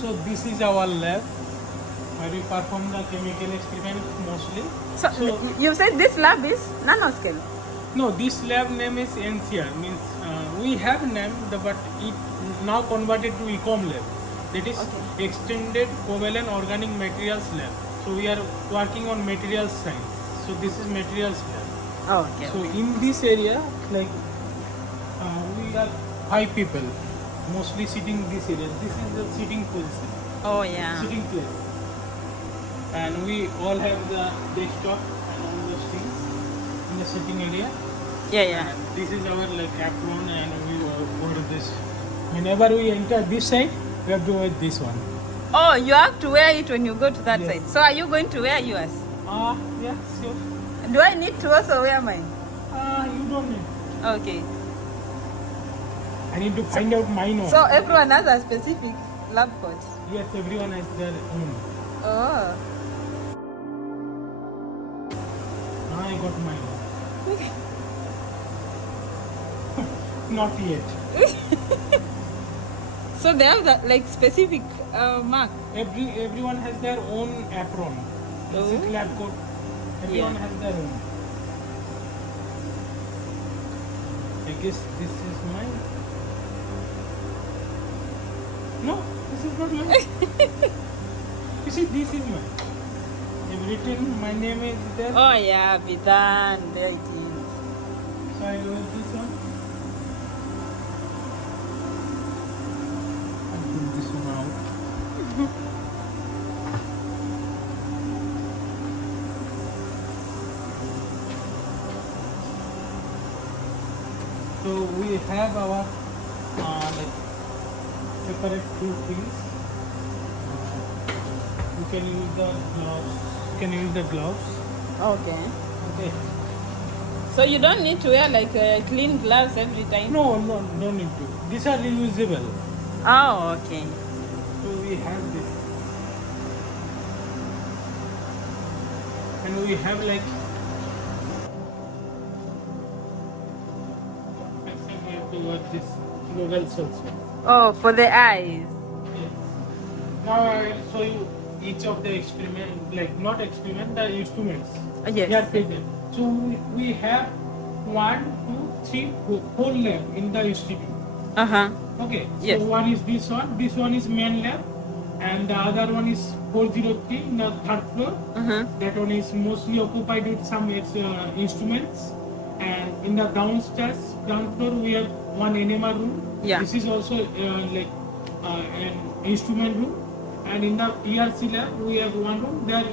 So this is our lab where we perform the chemical experiments mostly. So, you said this lab is nanoscale. No, this lab name is NCR, means we have name, but it now converted to ECOM lab. That is Extended Covalent Organic Materials Lab. So we are working on materials science. So this is materials lab. Oh, okay. So in this area, like we are 5 people, mostly sitting this area. This is the sitting position, Oh, yeah. sitting place, and we all have the desktop and all those things in the sitting area. Yeah, yeah. And this is our like apron, and we go to this. Whenever we enter this side, we have to wear this one. Oh, you have to wear it when you go to that Yes. side. So are you going to wear yours? Yeah, sure. Do I need to also wear mine? You don't need. Okay. I need to find out mine one. So everyone has a specific lab coat. Yes, everyone has their own. Oh. I got mine. Not yet. So they have that like specific mark. Everyone has their own apron. This is lab coat. Everyone has their own. I guess this is mine. No, this is not mine. You see, this is mine. I've written my name is there. Oh yeah, Bidhan. There it is. So I wrote this one. I'll put this one out. So we have our like separate two things. You can use the gloves. You can use the gloves. Okay. Okay. So you don't need to wear like clean gloves every time? No, no need to. These are reusable. Oh, okay. So we have this, and we have like. We have to work this goggles also. Oh, for the eyes. Yes. Now I will show you each of the experiment, like not experiment, the instruments. Yes. They are present. So we have 1, 2, 3, 4 lab in the institute. Uh-huh. Okay. So Yes. one is this one. This one is main lab, and the other one is 403 in the third floor. Uh-huh. That one is mostly occupied with some instruments. And in the downstairs ground floor we have one NMR room. Yeah. This is also like an instrument room. And in the ERC lab we have one room. There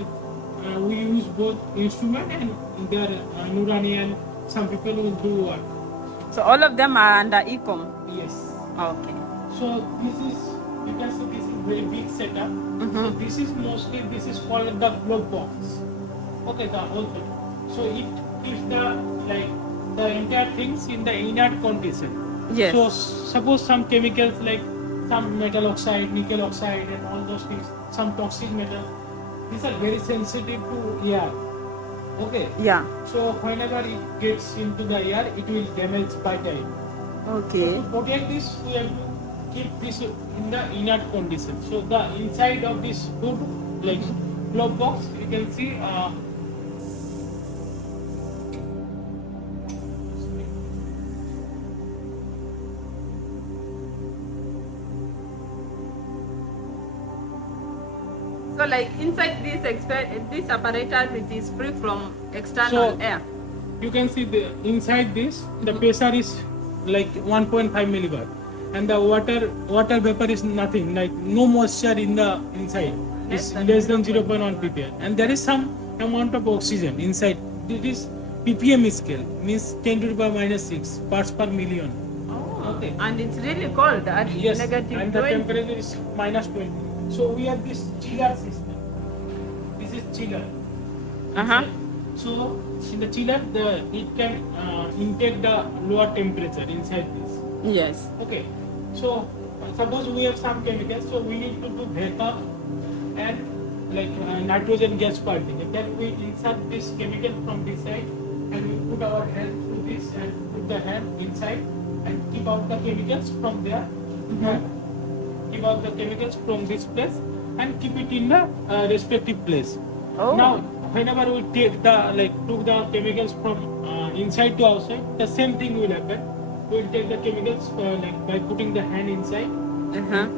we use both instrument and there Nurani and some people will do work. So all of them are under ECOM? Yes. Okay. So this is, you can see this is very big setup. So this is mostly, this is called the glove box. Okay, the whole thing. So it keeps the entire things in the inert condition. Yes. So suppose some chemicals like some metal oxide, nickel oxide and all those things, some toxic metals, these are very sensitive to air. Okay. Yeah. So whenever it gets into the air, it will damage by time. Okay. To protect this, we have to keep this in the inert condition. So the inside of this hood, like glove box, you can see. So like inside this apparatus, it is free from external air. You can see the inside this, the pressure is like 1.5 millibar, and the water vapor is nothing, like no moisture in the inside. It's less than 0.1 ppm, and there is some amount of oxygen inside. This is ppm scale, means 10 to the power minus 6 parts per million. Oh. Okay. And it's really cold at Yes, negative and the 20. temperature is minus 20. So we have this chiller system. This is chiller. Uh-huh. So in the chiller, it can intake the lower temperature inside this. Yes. Okay. So suppose we have some chemicals, so we need to do vapor and like nitrogen gas particle. Then we insert this chemical from this side, and we put our hand through this and put the hand inside and keep out the chemicals from there. give out the chemicals from this place and keep it in the respective place. Oh. Now, whenever we take took the chemicals from inside to outside, the same thing will happen. We'll take the chemicals by putting the hand inside,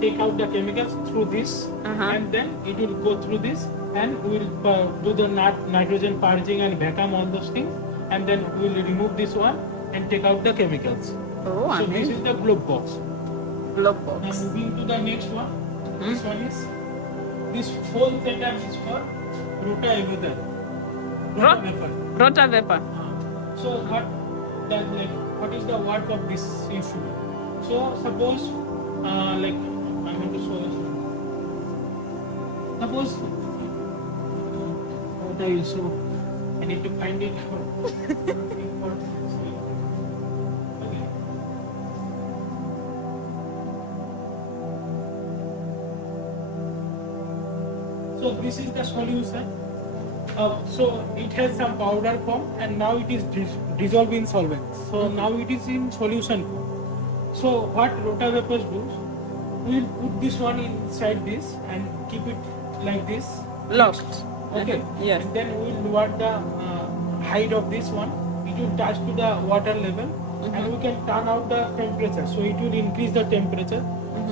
take out the chemicals through this, and then it will go through this, and we'll do the nitrogen purging and vacuum all those things, and then we'll remove this one and take out the chemicals. Oh, So this is the globe box. glove Now box. moving to the next one. This one is this whole setup is for rotaavator. Rota vapor. So what is the work of this instrument? So suppose I want to show you. Suppose what I will show. I need to find it for okay. So this is the solution. So it has some powder form and now it is dissolved in solvent. So now it is in solution form. So what rotavapors do, we will put this one inside this and keep it like this. Locked. Okay. Yes. And then we will lower the height of this one. It will touch to the water level and we can turn out the temperature. So it will increase the temperature.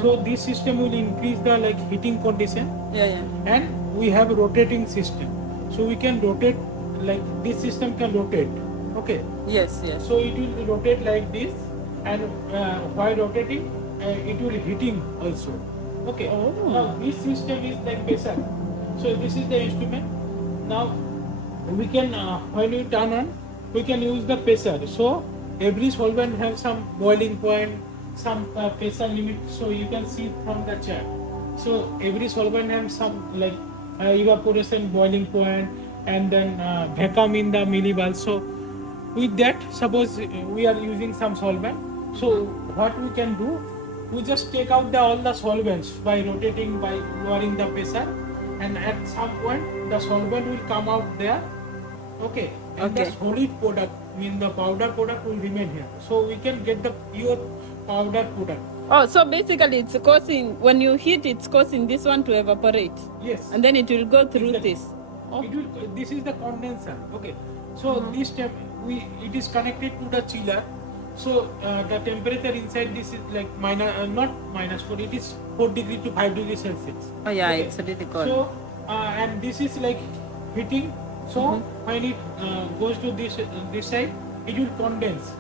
So this system will increase the heating condition. Yeah. And we have a rotating system. So we can rotate, this system can rotate. Okay. Yes. So it will rotate like this, and while rotating, it will heating also. Okay. Oh. Now this system is like pressure. So this is the instrument. Now we can, when we turn on, we can use the pressure. So every solvent have some boiling point, some pressure limit. So you can see from the chart. So every solvent has some evaporation boiling point and then vacuum in the milliball. So with that, suppose we are using some solvent. So what we can do, we just take out all the solvents by rotating, by lowering the pressure, and at some point the solvent will come out there. Okay. And the solid product, the powder product will remain here. So we can get the pure powder product. Oh, so basically it's causing, when you heat, it's causing this one to evaporate. Yes. And then it will go through Exactly. this. Oh. This is the condenser. Okay. So this step it is connected to the chiller. So the temperature inside this is not -4. It is 4 degree to 5 degrees Celsius. Oh yeah, Okay. it's really cold. So and this is heating. So when it goes to this side, it will condense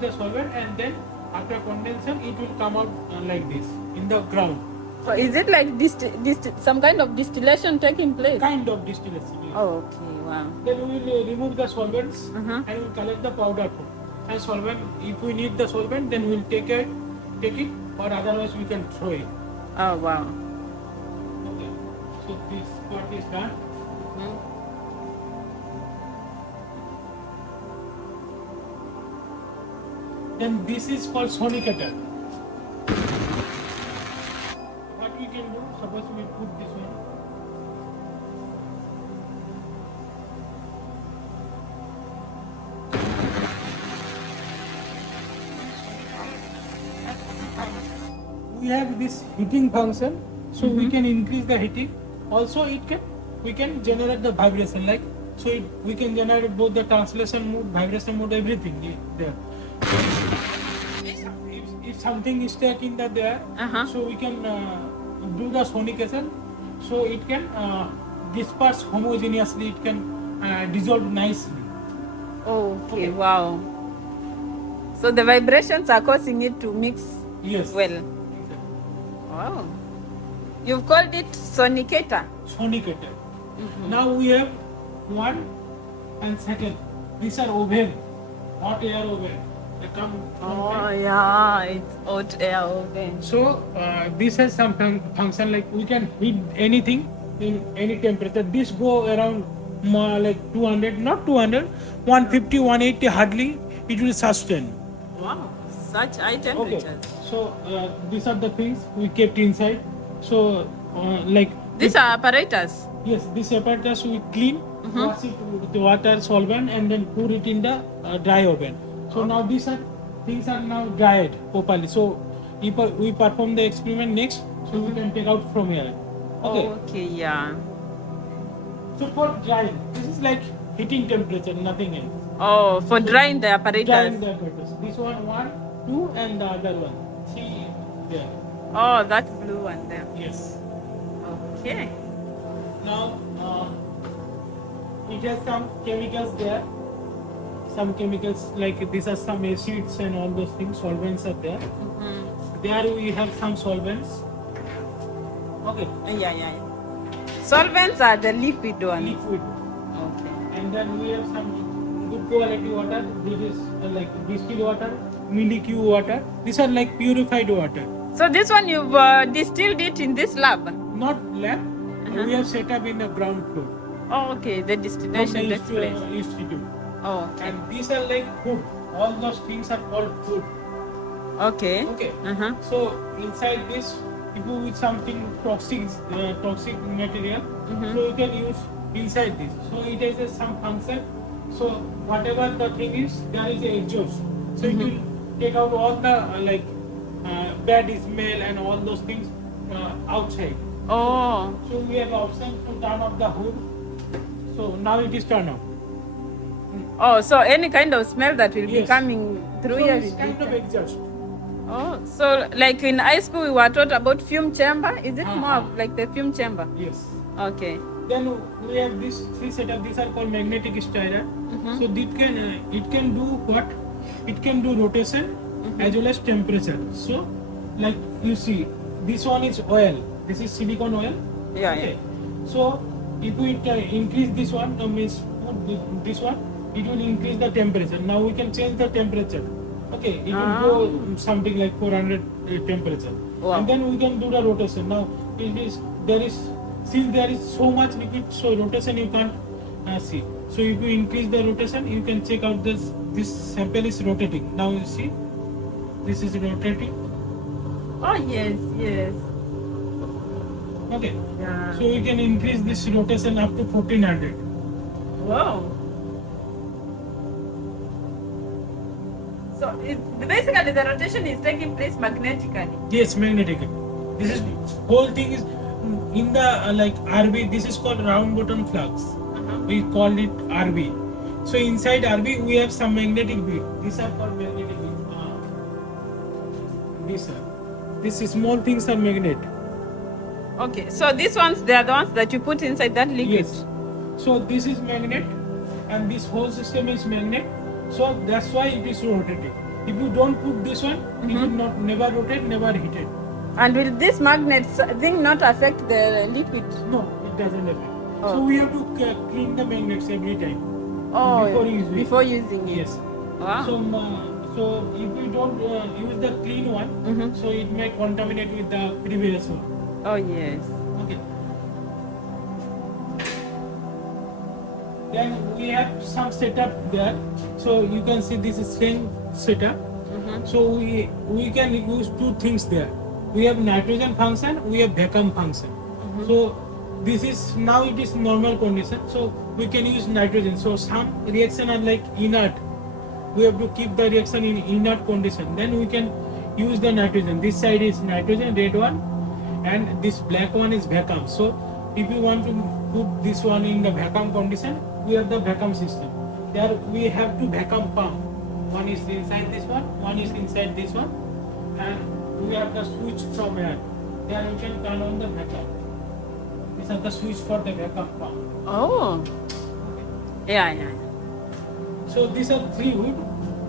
the solvent, and then after condensation, it will come out like this in the ground. So is it like some kind of distillation taking place? Kind of distillation. Yes. Oh, okay, wow. Then we will remove the solvents and we will collect the powder form. And solvent, if we need the solvent, then we will take it, or otherwise we can throw it. Oh, wow. Okay. So this part is done. Then this is called sonicator. What we can do, suppose we put this one. We have this heating function, so we can increase the heating. Also, we can generate the vibration, we can generate both the translation mode, vibration mode, everything there. If something is stuck in there, so we can do the sonication, so it can disperse homogeneously, it can dissolve nicely. Okay, wow. So the vibrations are causing it to mix well. Wow. You've called it sonicator. Sonicator. Now we have one and second. These are oven, hot air oven. They come from Yeah, it's hot air oven. So this has some function, we can heat anything in any temperature. This go around 200, not 200, 150, 180 hardly it will sustain. Wow, such high temperatures. Okay. So these are the things we kept inside. So These are apparatus. Yes, this apparatus we clean, wash it with the water, solvent, and then pour it in the dry oven. So now these things are now dried properly. So we perform the experiment next, so we can take out from here. Okay. Okay, yeah. So for drying, this is like heating temperature, nothing else. Oh, for drying the apparatus. Drying the apparatus. This one, 2, and the other one, 3 there. Oh, that blue one there. Yes. Okay. Now, it has some chemicals there. Some chemicals like these are some acids and all those things. Solvents are there. There we have some solvents. Okay. Yeah. Solvents are the liquid one. Liquid. Okay. And then we have some good quality water. This is like distilled water, milky water. These are like purified water. So this one you've distilled it in this lab? Not lab. We have set up in the ground floor. Oh, okay. The distillation takes place. Institute. Oh, okay. And these are like food. All those things are called food. Okay. Okay. So inside this, people with something toxic material, so you can use inside this. So it has some function. So whatever the thing is, there is a exhaust. So it will take out all the bad smell and all those things outside. Oh. So we have option to turn off the hood. So now it is turned off. Oh, so any kind of smell that will be Yes. coming through So here it's is kind of exhaust. Oh, so like in high school we were taught about fume chamber. Is it more of like the fume chamber? Yes. Okay. Then we have these 3 setup. These are called magnetic stirrer. So it can do what? It can do rotation as well as temperature. So like you see, this one is oil. This is silicone oil. Yeah. Okay. So if we increase this one, means put this one, it will increase the temperature. Now we can change the temperature. Okay, it will go something like 400 temperature. Wow. And then we can do the rotation. Now since there is so much liquid, so rotation you can't see. So if you increase the rotation, you can check out this sample is rotating. Now you see, this is rotating. Oh yes. Okay. Yeah. So you can increase this rotation up to 1400. Wow. So basically the rotation is taking place magnetically. Yes, magnetically. This is whole thing is in the RB. This is called round bottom flux. We call it RB. So inside RB we have some magnetic bead. These are called magnetic bead. These small things are magnet. Okay, so these ones, they are the ones that you put inside that liquid? Yes. So this is magnet and this whole system is magnet. So that's why it is rotating. If you don't put this one, it will never rotate, never hit it. And will this magnet thing not affect the liquid? No, it doesn't affect. Oh. So we have to clean the magnets every time. Oh, before using using it. Yes. Wow. So if we don't use the clean one, so it may contaminate with the previous one. Oh yes. Okay. Then we have some setup there. So you can see this is same setup. So we can use 2 things there. We have nitrogen function, we have vacuum function. So this is now it is normal condition. So we can use nitrogen. So some reaction are like inert. We have to keep the reaction in inert condition. Then we can use the nitrogen. This side is nitrogen, red one, and this black one is vacuum. So if you want to put this one in the vacuum condition, we have the vacuum system. There we have 2 vacuum pump. One is inside this one is inside this one, and we have the switch from here. There you can turn on the vacuum. These are the switch for the vacuum pump. Oh. Yeah. So these are 3 wood.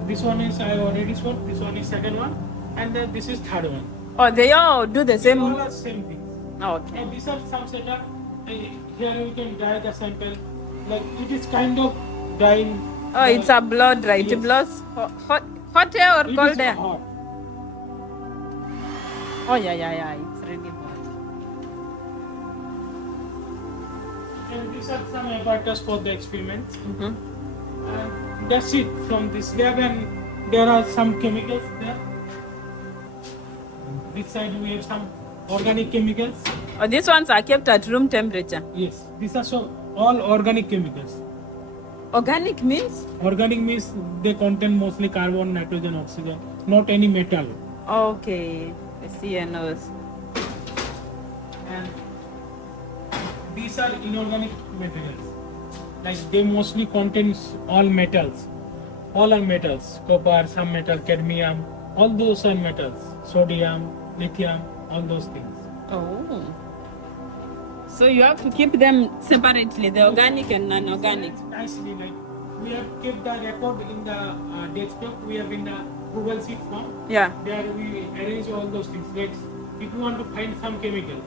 This one is I already showed. This one is second one, and then this is third one. Oh, they all do the They same. all are same things. Okay. Now these are some setup. Here you can dry the sample. Like it is kind of drying. Oh, it's a blow dry. It Yes. blows hot air or It cold is air? hot. Oh yeah. It's really hot. And these are some apparatus for the experiments. And that's it from this lab, and there are some chemicals there. This side we have some organic chemicals. Oh, these ones are kept at room temperature. Yes, these are all organic chemicals. Organic means? Organic means they contain mostly carbon, nitrogen, oxygen, not any metal. Okay. I see a nose. And these are inorganic materials. Like they mostly contains all metals. All are metals. Copper, some metal, cadmium, all those are metals. Sodium, lithium, all those things. Oh. So you have to keep them separately, the organic and non-organic. Nicely, like we have kept the record in the desktop. We have in the Google Sheet form. Yeah. There we arrange all those things. Like if you want to find some chemical,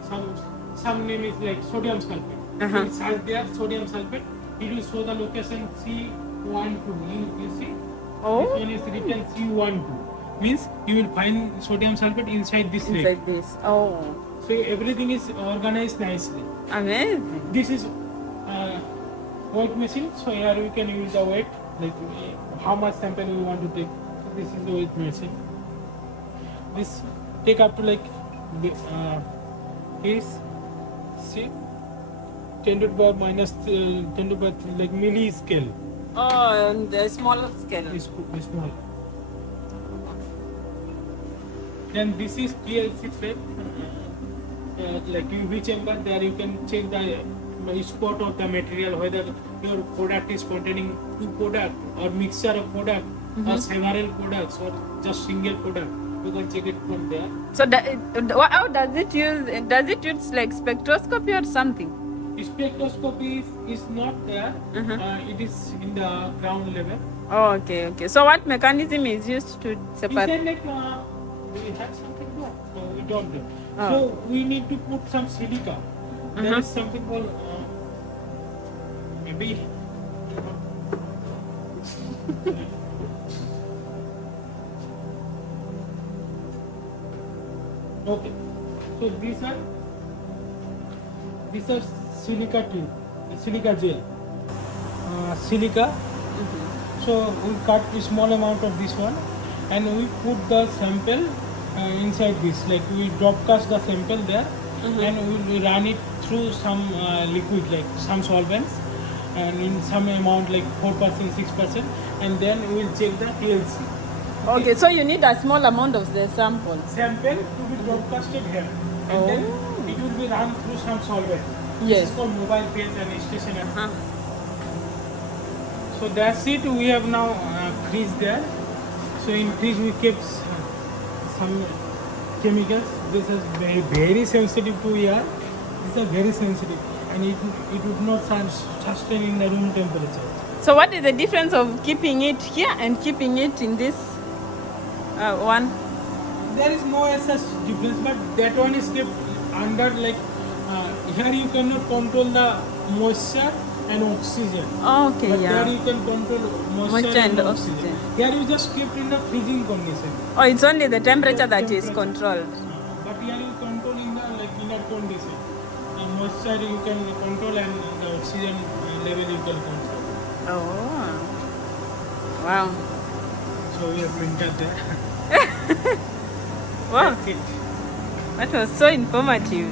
some name is like sodium sulfate. Uh-huh. It has there sodium sulfate. It will show the location C12. You see? Oh. This one is written C12. Means you will find sodium sulfate inside this lake. Inside this. Oh. So everything is organized nicely. Amazing. This is weight machine. So here we can use the weight, like how much sample we want to take. So this is the weight machine. This take up to like is see 10 to the power minus 10 to the power like milli scale. Oh, on the smaller scale. Is small. Then this is PLC plate. Like UV chamber, there you can check the spot of the material, whether your product is containing two product or mixture of product or several products or just single product. You can check it from there. So how does it use? Does it use like spectroscopy or something? Spectroscopy is not there. It is in the ground level. Oh, okay, okay. So what mechanism is used to Is separate? there like we have something there? No, we don't do. Oh. So we need to put some silica. There is something called maybe. Okay, so these are silica tube, silica gel, silica. So we cut a small amount of this one, and we put the sample inside this. Like we drop cast the sample there, and we will run it through some liquid, like some solvents, and in some amount like 4%, 6%, and then we will check the PLC. Okay, so you need a small amount of the sample. Sample to be broadcasted here, and then it will be run through some solvent. This Yes. is called mobile phase and stationary. So that's it. We have now freeze there. So in freeze we kept some chemicals. This is very, very sensitive to air. These are very sensitive, and it would not sustain in the room temperature. So what is the difference of keeping it here and keeping it in this one? There is no such difference, but that one is kept under like here you cannot control the moisture and oxygen. Okay, But yeah. there you can control moisture and oxygen. Here you just keep in the freezing condition. Oh, it's only the temperature that is controlled. But here you control in the like inner condition. The moisture you can control and the oxygen level you can control. Oh, wow. So we have printed there. Wow, That's it. that was so informative.